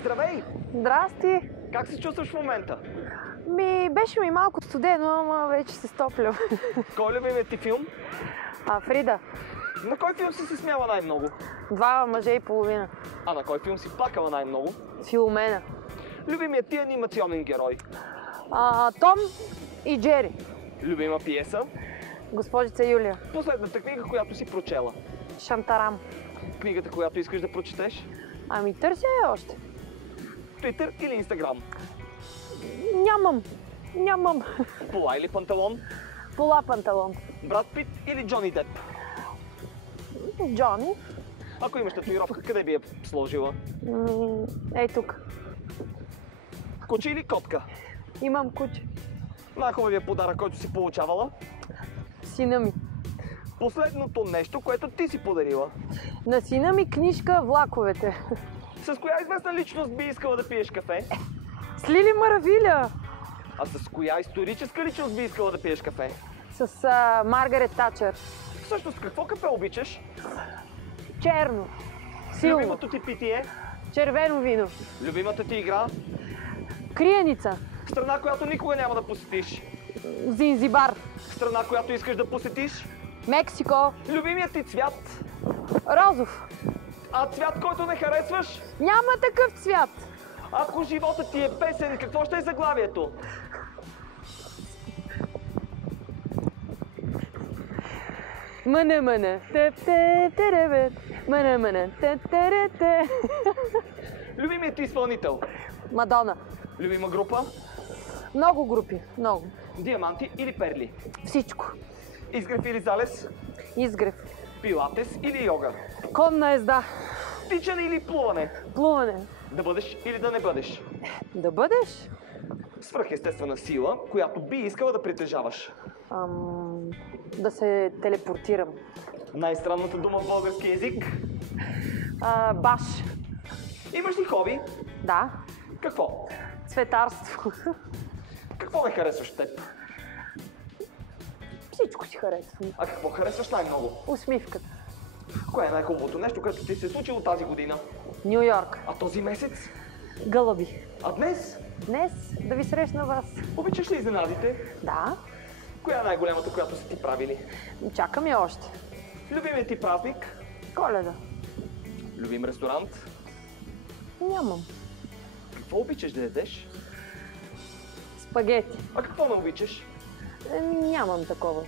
Здравей! Здрасти! Как се чувстваш в момента? Беше ми малко студено, ама вече се стоплям. Кой е любимият ти филм? Фрида. На кой филм си се смяла най-много? 2 мъже и половина. А на кой филм си плакала най-много? Филомена. Любимият ти анимационен герой? Том и Джери. Любима пиеса? Госпожица Юлия. Последната книга, която си прочела? Шантарам. Книгата, която искаш да прочетеш? Търся я още. Твитър или Инстаграм? Нямам. Пола или панталон? Пола панталон. Брат Пит или Джони Деп? Джони. Ако имаш татуировка, къде би я сложила? Ей тук. Куче или котка? Имам куче. Най-хубавият подарък, който си получавала? Сина ми. Последното нещо, което ти си подарила? На сина ми книжка "Влаковете". С коя известна личност би искала да пиеш кафе? С Лили Маравиля. А с коя историческа личност би искала да пиеш кафе? С Маргарет Тачър. Всъщност, какво кафе обичаш? Черно. Силно. Любимото ти питие? Червено вино. Любимата ти игра? Криеница. Страна, която никога няма да посетиш? Зинзибар. Страна, която искаш да посетиш? Мексико. Любимият ти цвят? Розов. А цвят, който не харесваш? Няма такъв цвят. Ако животът ти е песен, какво ще е заглавието? Мъна. Мъна. Любимият ти изпълнител? Мадона. Любима група? Много групи. Много. Диаманти или перли? Всичко. Изгрев или залез? Изгрев. Пилатес или йога? Конна езда. Тичане или плуване? Плуване. Да бъдеш или да не бъдеш? Да бъдеш? Свръхестествена сила, която би искала да притежаваш. Да се телепортирам. Най-странната дума в български език? Баш. Имаш ли хоби? Да. Какво? Цветарство. Какво не харесваш в теб? Всичко си харесвам. А какво харесваш най-много? Усмивката. Кое е най-хубавото нещо, което ти се е случило тази година? Ню Йорк. А този месец? Гълъби. А днес? Днес да ви срещна вас. Обичаш ли изненадите? Да. Коя е най-голямата, която са ти правили? Чакам я още. Любимият ти празник? Коледа. Любим ресторант? Нямам. Какво обичаш да ядеш? Спагети. А какво не обичаш? Нямам такова.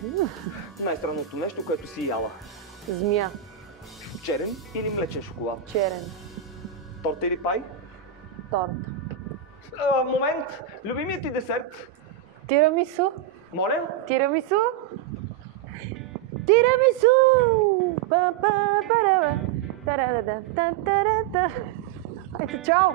Най-странното нещо, което си яла? Змия. Черен или млечен шоколад? Черен. Торта или пай? Торт. Момент! Любимият ти десерт? Тирамису. Моля? Тирамису. Тирамису. Па-па-па-ра-ра. Та-ра-ра-та-та-ра-та. Ето, чао!